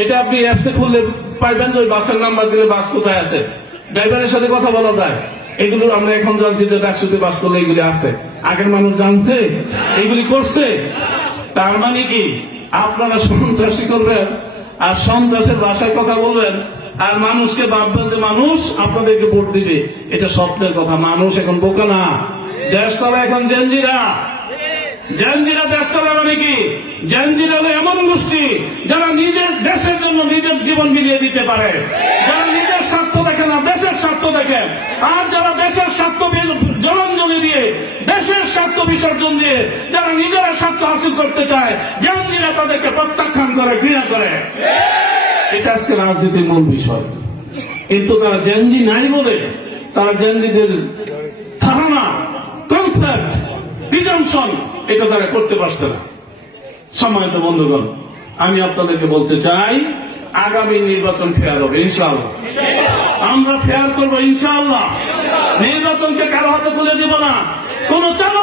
এটা আপনি অ্যাপসে খুললে পাইবেন যে ওই বাসের নাম্বার দিলে বাস কোথায় আছে, ড্রাইভারের সাথে কথা বলা যায়। এগুলো আমরা এখন জানছি যে ডাকসুতে বাস করলে এগুলি আছে। আগের মানুষ জানছে, এগুলি করছে। তার মানে কি আপনারা সন্ত্রাসী করবেন আর সন্ত্রাসের ভাষায় কথা বলবেন আর মানুষকে ভাববেন যে মানুষ আপনাদেরকে ভোট দিবে। এটা স্বপ্নের কথা। মানুষ এখন বোকা না, দেশ চালা এখন জেনজিরা। জেনজিরা দেশ চালাবে নাকি? জেনজিরা হলো এমন গোষ্ঠী যারা নিজের দেশের জন্য নিজের জীবন মিলিয়ে দিতে পারে, যারা নিজের স্বার্থ দেখে না, দেশের স্বার্থ দেখে। আর যারা দেশের স্বার্থ জলাঞ্জলি দিয়ে, দেশের স্বার্থ বিসর্জন দিয়ে যারা নিজেরা স্বার্থ হাসিল করতে চায়, জেনজিরা তাদেরকে প্রত্যাখ্যান করে, ঘৃণা করে। এটা আজকে রাজনীতির মূল বিষয়। কিন্তু তারা জেনজি নাই বলে, তারা জেনজিদের ধারণা, কনসেপ্ট, প্রিজাম্পশন এটা তারা করতে পারছে না। সম্মানিত বন্ধুগণ, আমি আপনাদেরকে বলতে চাই, আগামী নির্বাচন ফেয়ার হবে ইনশাআল্লাহ। আমরা ফেয়ার করবো ইনশাআল্লাহ। নির্বাচনকে কারো হাতে তুলে দিব না, কোন চাঁদা